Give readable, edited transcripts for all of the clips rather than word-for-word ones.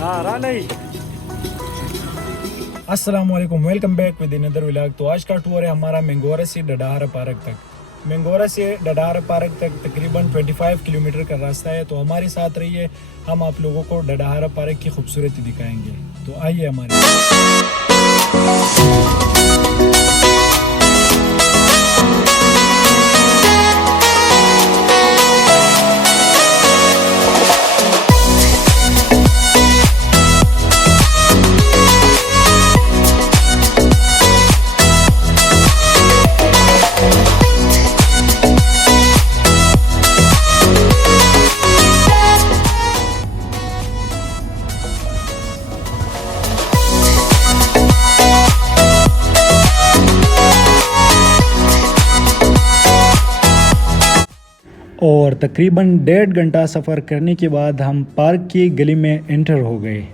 हाँ रहा नहीं। अस्सलामुअलैकुम, welcome back with another vlog. तो आज का टूर है हमारा मिंगोरा से डडाहरा पार्क तक। मिंगोरा से डडाहरा पार्क तक तकरीबन 25 किलोमीटर का रास्ता है। तो हमारे साथ रहिए, हम आप लोगों को डडाहरा पार्क की खूबसूरती दिखाएंगे। तो आइए हमारे और तकरीबन 1.5 घंटा सफ़र करने के बाद हम पार्क की गली में एंटर हो गए।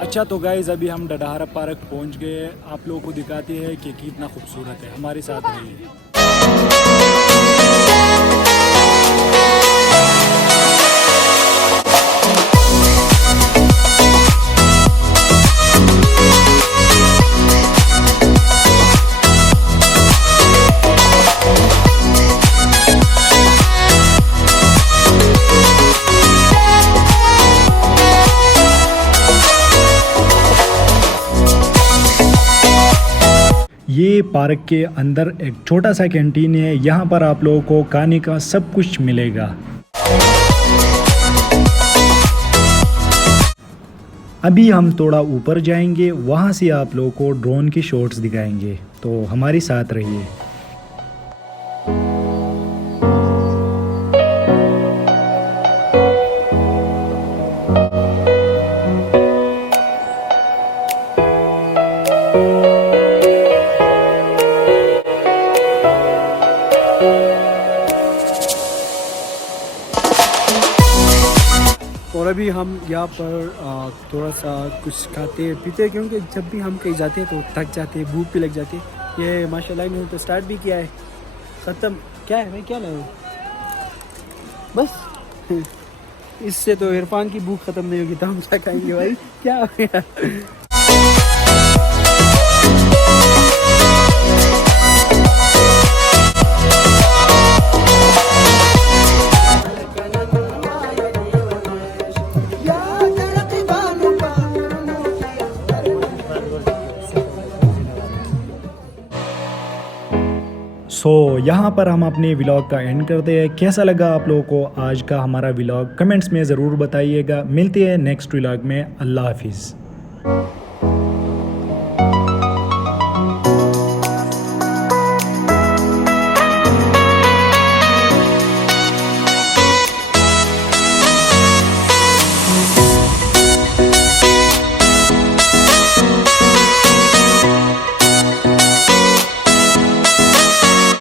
अच्छा तो गाइज़, अभी हम डडाहरा पार्क पहुंच गए। आप लोगों को दिखाते हैं कि कितना खूबसूरत है। हमारे साथ रहिए। ये पार्क के अंदर एक छोटा सा कैंटीन है। यहाँ पर आप लोगों को खाने का सब कुछ मिलेगा। अभी हम थोड़ा ऊपर जाएंगे, वहाँ से आप लोगों को ड्रोन की शॉट्स दिखाएंगे। तो हमारे साथ रहिए। और अभी हम यहाँ पर थोड़ा सा कुछ खाते पीते हैं, क्योंकि जब भी हम कहीं जाते हैं तो थक जाते हैं, भूख भी लग जाती है। ये माशाल्लाह इन्होंने तो स्टार्ट भी किया है। ख़त्म क्या है भाई, क्या लाए बस इससे तो इरफान की भूख ख़त्म नहीं होगी, तो हम क्या खाएंगे भाई, क्या हो गया। यहाँ पर हम अपने व्लॉग का एंड करते हैं। कैसा लगा आप लोगों को आज का हमारा व्लॉग, कमेंट्स में ज़रूर बताइएगा। मिलते हैं नेक्स्ट व्लॉग में। अल्लाह हाफिज़।